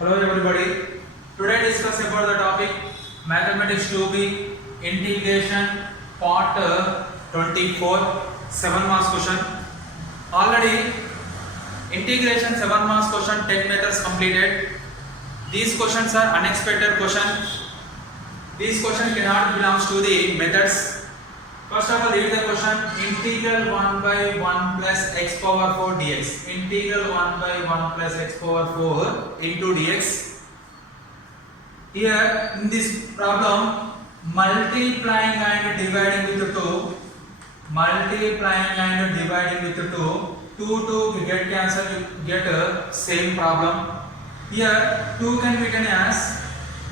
Hello everybody. Today discuss about the topic Mathematics 2B Integration Part 24 7 marks question. Already integration 7 marks question 10 methods completed. These questions are unexpected question. These question cannot belongs to the methods. First of all, read the question. Integral 1 by 1 plus x power 4 dx. Integral 1 by 1 plus x power 4 into dx. Here in this problem, multiplying and dividing with 2. Multiplying and dividing with 2. 2 get cancelled, you get same problem. Here 2 can be written as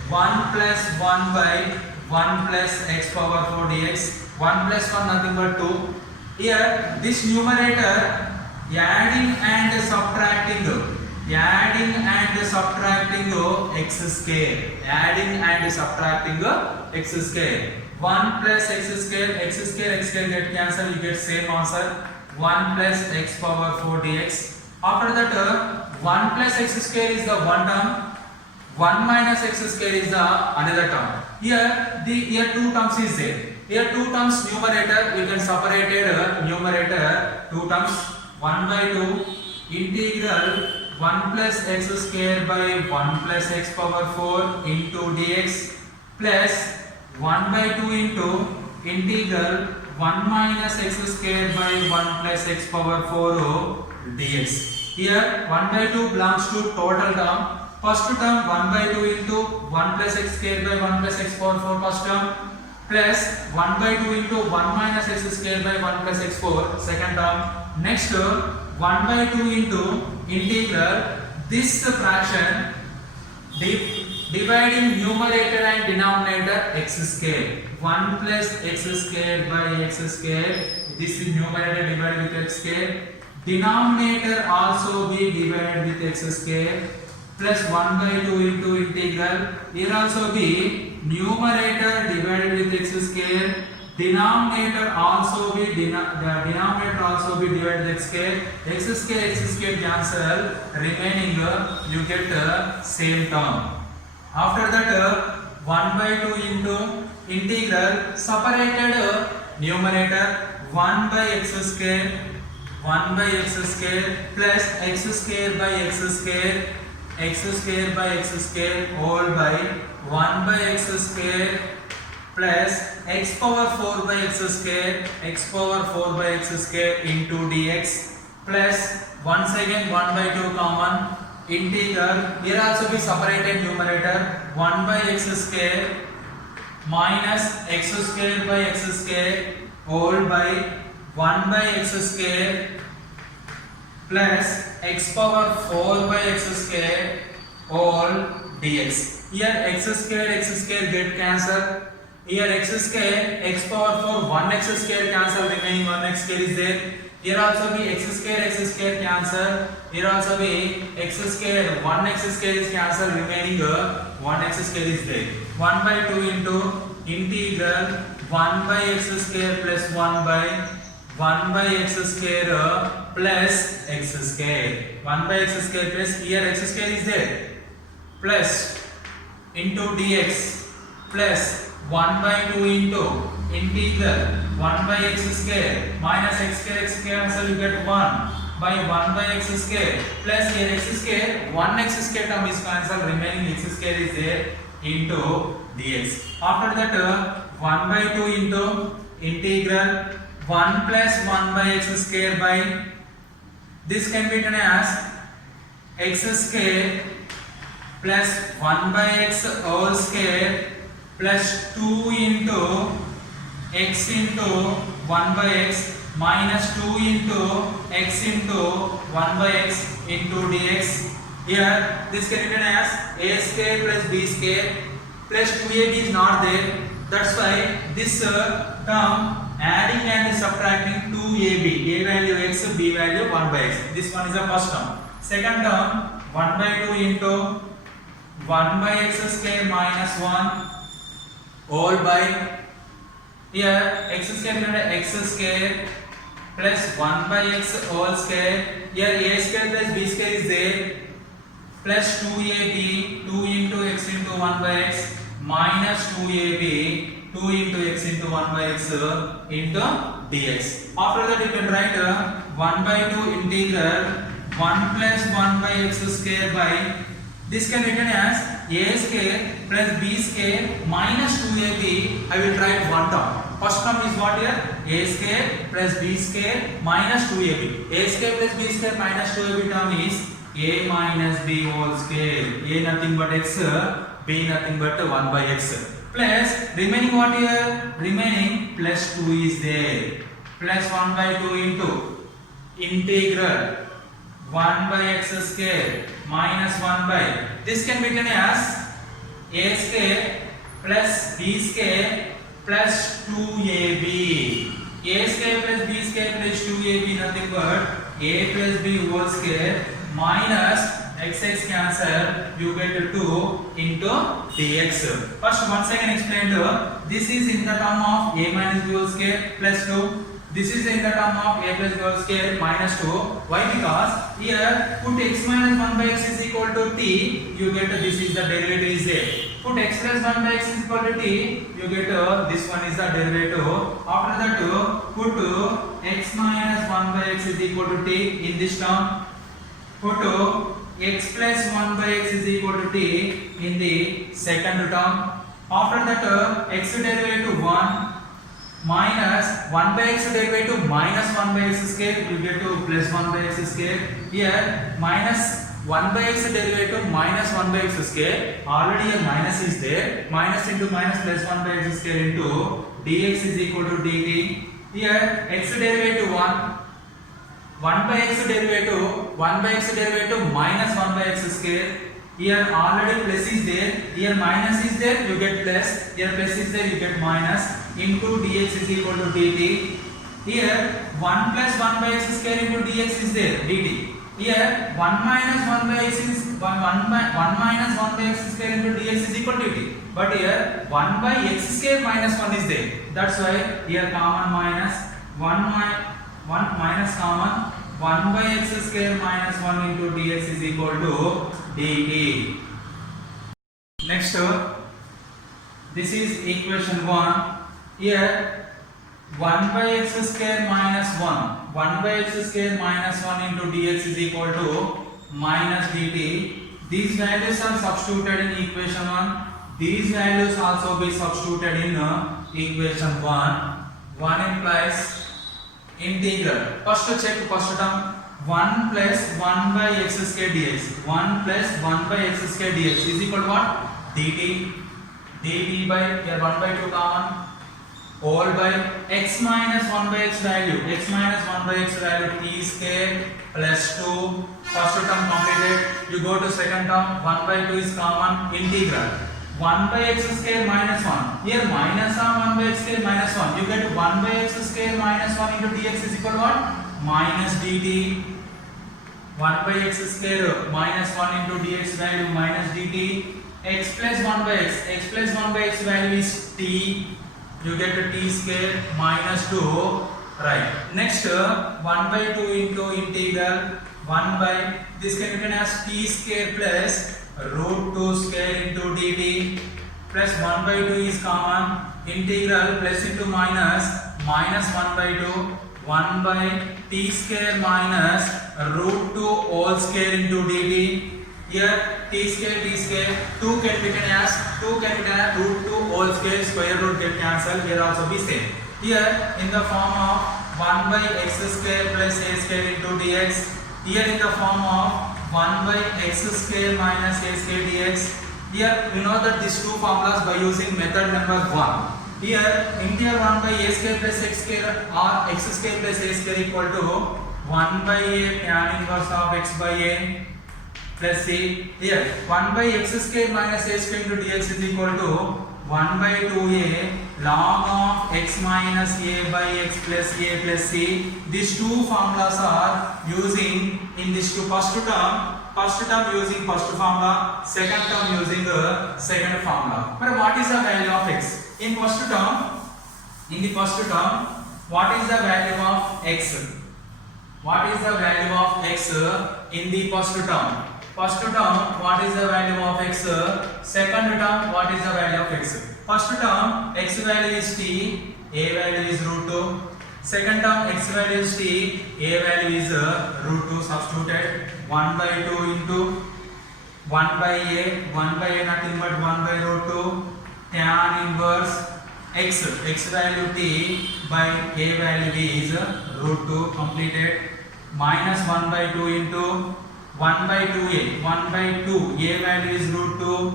1 plus 1 by 1 plus x power 4 dx. 1 plus 1 nothing but 2. Here this numerator adding and subtracting x square. Adding and subtracting x square. 1 plus x square get cancelled, you get same answer. 1 plus x power 4 dx. After that 1 plus x square is the one term. 1 minus x square is the another term. Here two terms is there. Here two terms numerator, we can separate numerator two terms. 1 by 2 integral 1 plus x square by 1 plus x power 4 into dx plus 1 by 2 into integral 1 minus x square by 1 plus x power 4 dx. Here 1 by 2 belongs to total term. First term 1 by 2 into 1 plus x square by 1 plus x power 4 first term plus 1 by 2 into 1 minus x square by 1 plus x 4 second term. Next 1 by 2 into integral this fraction dividing numerator and denominator x square. 1 plus x square by x square, this is numerator divided with x square. Denominator also be divided with x square plus 1 by 2 into integral. Here also be numerator divided with x square. Denominator also be divided with x square. X square cancel. Remaining you get same term. After that 1 by 2 into integral separated numerator 1 by x square. 1 by x square plus x square by x square. X square by x square whole by 1 by x square plus x power 4 by x square. X power 4 by x square into dx plus once again 1 by 2 common integral. Here also be separated numerator 1 by x square minus x square by x square whole by 1 by x square plus x power 4 by x square whole dx. Here x square get cancelled. Here x square x power 4 1 x square cancel, remaining 1 x square is there. Here also be x square cancel. Here also be x square 1 x square is cancelled, remaining 1 x square is there. 1 by 2 into integral 1 by x square plus 1 by x square plus x square. 1 by x square plus here x square is there plus into dx plus 1 by 2 into integral 1 by x square minus x square cancel, you get 1 by 1 by x square plus here x square 1 x square term is cancelled, remaining x square is there into dx. After that 1 by 2 into integral 1 plus 1 by x square by this can be written as x square plus 1 by x whole square plus 2 into x into 1 by x minus 2 into x into 1 by x into dx. Here this can be written as a square plus b square plus 2ab is not there. That's why this term adding and subtracting 2ab, a value x, b value 1 by x. This one is the first term. Second term 1 by 2 into 1 by x square minus 1 whole by here x square x square plus 1 by x whole square. Here a square plus b square is there plus 2ab 2 into x into 1 by x minus 2ab 2 into x into 1 by x into dx. After that you can write 1 by 2 integral 1 plus 1 by x square by, this can be written as a square plus b square minus 2ab. I will write one term. First term is what here? A square plus b square minus 2ab. A square plus b square minus 2ab term is a minus b whole square. A nothing but x, b nothing but 1 by x. Plus remaining what here? Remaining plus 2 is there. Plus 1 by 2 into integral 1 by x square minus 1 by, this can be written as a square plus b square plus 2ab. A square plus b square plus 2ab nothing but a plus b whole square minus x cancel, you get 2 into dx. First once again explained, this is in the term of a minus b whole square plus 2. This is in the term of a plus b whole square minus 2. Why? Because here put x minus 1 by x is equal to t, you get this is the derivative is there. Put x plus 1 by x is equal to t, you get this one is the derivative. After that put x minus 1 by x is equal to t in this term. Put x plus 1 by x is equal to t in the second term. After that x derivative 1 minus 1 by x derivative minus 1 by x square, you get to plus 1 by x square. Here minus 1 by x derivative minus 1 by x square, already a minus is there. Minus into minus plus 1 by x square into dx is equal to dt. Here x derivative 1 by x derivative minus 1 by x square. Here already plus is there, here minus is there, you get plus, here plus is there, you get minus, into dx is equal to dt. Here 1 plus 1 by x square into dx is there, dt. Here 1 minus 1 by x is 1 minus 1 by x square into dx is equal to dt. But here 1 by x square minus 1 is there. That's why here common minus 1 minus common, 1 by x square minus 1 into dx is equal to dt. Next, this is equation 1. Here 1 by x square minus 1 by x square minus 1 into dx is equal to minus dt. These values are substituted in equation 1. These values also be substituted in equation 1. 1 implies integral. First check first term, 1 plus 1 by x square dx. 1 plus 1 by x square dx is equal to what? dt. dt by here 1 by 2 common, all by x minus 1 by x value. X minus 1 by x value t square plus 2. First term completed. You go to second term. 1 by 2 is common. Integral 1 by x square minus 1. Here minus 1 by x square minus 1. You get 1 by x square minus 1 into dx is equal to what? Minus dt. 1 by x square minus 1 into dx value minus dt. X plus 1 by x. X plus 1 by x value is t. You get a t square minus 2. Right. Next 1 by 2 into integral 1 by, this can be written as t square plus root 2 square into dt, plus 1 by 2 is common. Integral plus into minus 1 by 2, 1 by t square minus root 2 whole square into dt. Here t square 2 can be written as root 2 whole square, square root get cancelled. Here also be same. Here in the form of 1 by x square plus a square into dx. Here in the form of 1 by x square minus a square dx. Here we know that these two formulas by using method number 1. Here integral 1 by a square plus x square or x square plus a square equal to 1 by a tan inverse of x by a plus c. Here 1 by x square minus a square into dx is equal to 1 by 2a log of x minus a by x plus a plus c. These two formulas are using in this two. First term using first formula, second term using the second formula. But what is the value of x? In the first term, what is the value of x? What is the value of x in the first term? First term, what is the value of x? Second term, what is the value of x? First term, x value is t, a value is root 2. Second term, x value is t, a value is root 2 substituted. 1 by 2 into 1 by a nothing but 1 by root 2 tan inverse x value t by a value is root 2 completed. Minus 1 by 2 into 1 by 2a, 1 by 2 a value is root 2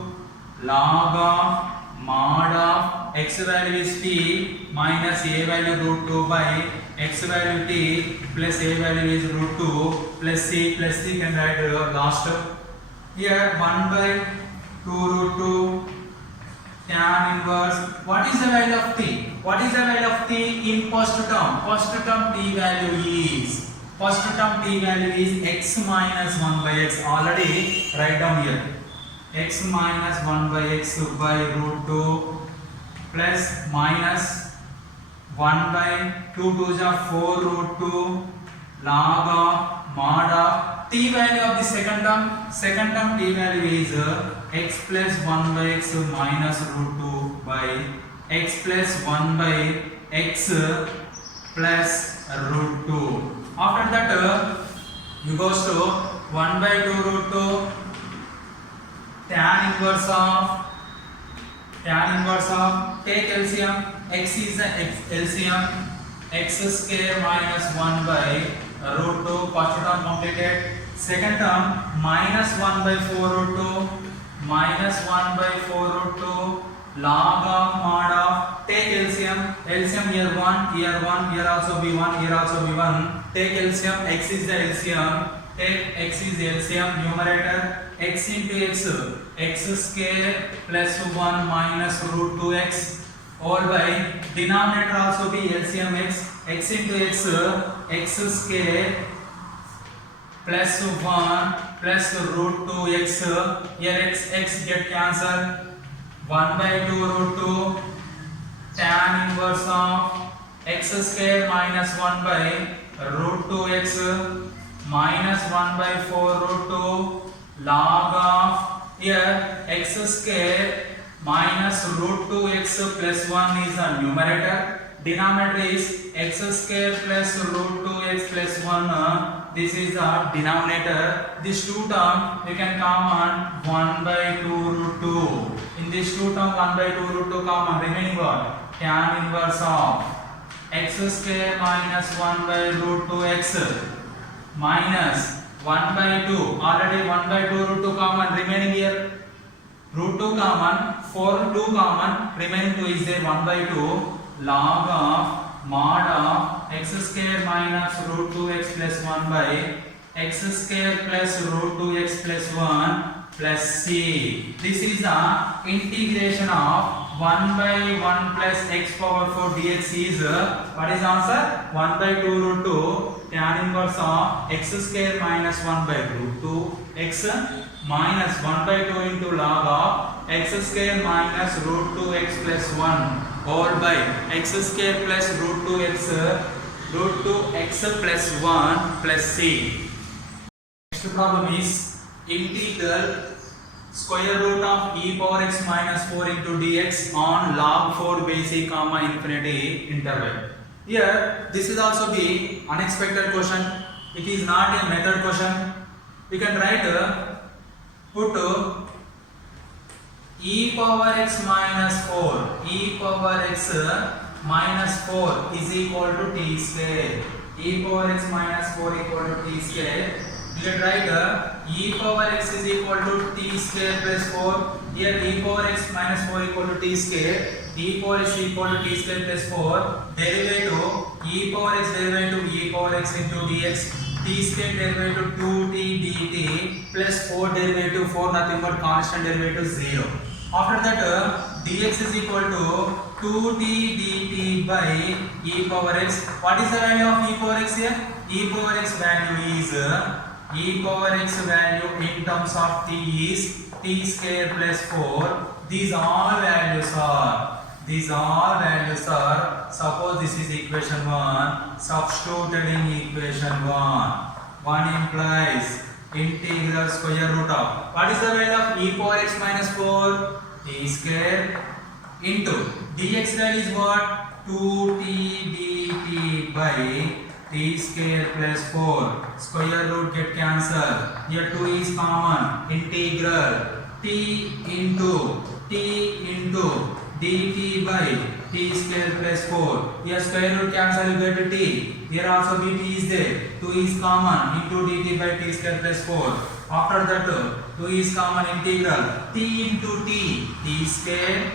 log of mod of x value is t minus a value root 2 by x value t plus a value is root 2 plus c can write last. Here 1 by 2 root 2 tan inverse. What is the value of t? What is the value of t in first term? First term t value is x minus 1 by x. Already write down here. X minus 1 by x by root 2 plus minus 1 by 2 2 is 4 root 2 log of mod of t value of the second term. Second term t value is x plus 1 by x minus root 2 by x plus 1 by x plus root 2. After that you goes to 1 by 2 root 2 tan inverse of take LCM. X is the LCM, x square minus 1 by root 2. First term completed. Second term minus 1 by 4 root 2 minus 1 by 4 root 2 log of mod of take LCM. LCM here 1, here also be 1, here also be 1. Take LCM. X is the LCM. Take x is the LCM. Numerator x into x square plus 1 minus root 2x all by denominator also be LCM x into x square plus 1 plus root 2x. Here x get cancelled. 1 by 2 root 2 tan inverse of x square minus 1 by root 2x minus 1 by 4 root 2 log of here x square minus root 2x plus 1 is the numerator. Denominator is x square plus root 2x plus 1. This is the denominator. This two term we can common 1 by 2 root 2. In this two term 1 by 2 root 2 common, remaining what? Tan inverse of x square minus 1 by root 2x minus 1 by 2. Already 1 by 2 root 2 common, remaining here root 2 common, 4 2 common, remaining 2 is there 1 by 2 log of mod of x square minus root 2x plus 1 by x square plus root 2x plus 1 plus c. This is the integration of 1 by 1 plus x power 4 dx is what is answer? 1 by 2 root 2 tan inverse of x square minus 1 by root 2 x minus 1 by 2 into log of x square minus root 2x plus 1 all by x square plus root 2x plus 1 plus c. Next problem is integral square root of e power x minus 4 into dx on log 4 base e comma infinity interval. Here this is also the unexpected question. It is not a method question. We can write put e power x minus 4 is equal to t square. E power x minus 4 equal to t square. You can write e power x is equal to t square plus 4. Here e power x minus 4 equal to t square. E power x equal to t square plus 4. Derivative e power x derivative e power x into dx. T square derivative 2t dt plus 4 derivative 4 nothing but constant derivative 0. After that dx is equal to 2t dt by e power x. What is the value of e power x here? E power x value is in terms of t is t square plus 4. These all values are suppose this is equation 1, substituted in equation 1 implies integral square root of, what is the value of e power x minus 4? T square into dx value is what? 2t dt by t square plus 4. Square root get cancelled. Here 2 is common. Integral t into dt by t square plus 4. Here square root cancel, you get t. Here also dt is there. 2 is common into dt by t square plus 4. After that 2 is common, integral t into t square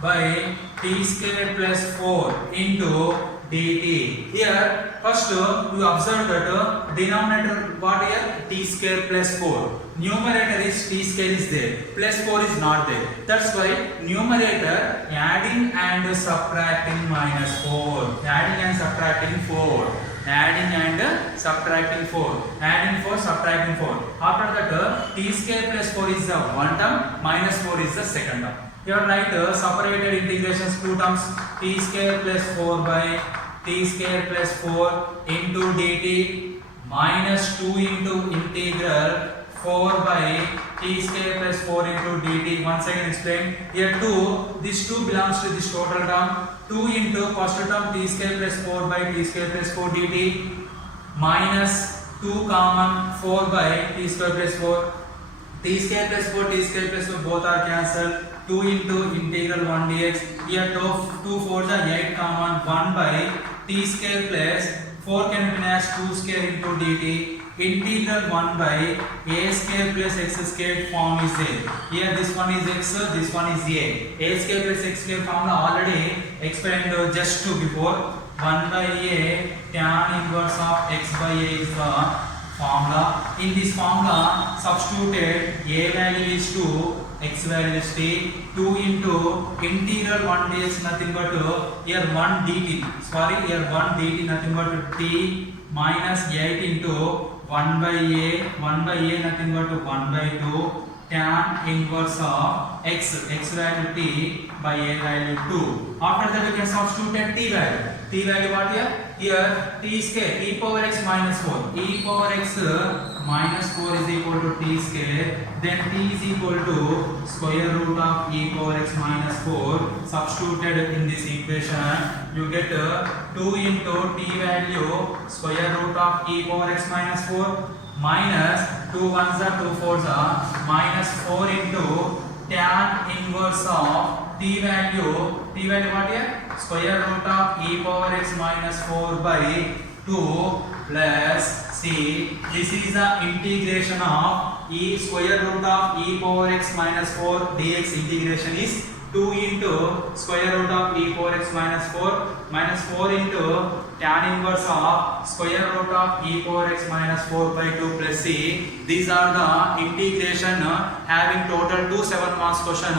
by t square plus 4 into dt. Here first you observe that denominator what here? T square plus 4. Numerator is t square is there, plus 4 is not there. That's why numerator adding and subtracting minus 4. Adding and subtracting 4. Adding and subtracting 4. Adding 4, subtracting 4. After that t square plus 4 is the one term, minus 4 is the second term. Here write separated integrations, two terms, t square plus 4 by t square plus 4 into dt minus 2 into integral 4 by t square plus 4 into dt. Once again explain. Here 2, this 2 belongs to this total term. 2 into first term t square plus 4 by t square plus 4 dt minus 2 common 4 by t square plus 4. T square plus 4, t square plus 4 both are cancelled. 2 into integral 1 dx. Here 2 4s are 8 common 1 by t square plus 4 can be as 2 square into dt. Integral 1 by a square plus x square form is there. Here this one is x, this one is a. A square plus x square formula already explained just before. 1 by a tan inverse of x by a is the formula. In this formula substituted a value is 2, x value is t. 2 into integral 1 dx nothing but here 1 dt. Sorry, here 1 dt nothing but t minus 8 into 1 by a nothing but 1 by 2 tan inverse of x value t by a value 2. After that we can substitute t value. T value what here? Here t square e power x minus 4. E power x minus 4 is equal to t square. Then t is equal to square root of e power x minus 4. Substituted in this equation, you get 2 into t value square root of e power x minus 4 minus 2 1s are 2 4s are minus 4 into tan inverse of t value what here? Square root of e power x minus 4 by 2 plus c. This is the integration of e square root of e power x minus 4 dx. Integration is 2 into square root of e power x minus 4 into tan inverse of square root of e power x minus 4 by 2 plus c. These are the integration having total 2 7 marks question,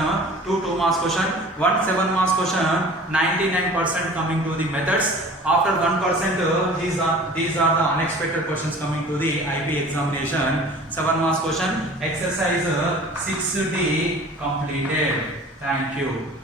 2 2 marks question. 1 7 marks question, 99% coming to the methods. After 1%, these are the unexpected questions coming to the IB examination. 7 marks question. Exercise 6D completed. Thank you.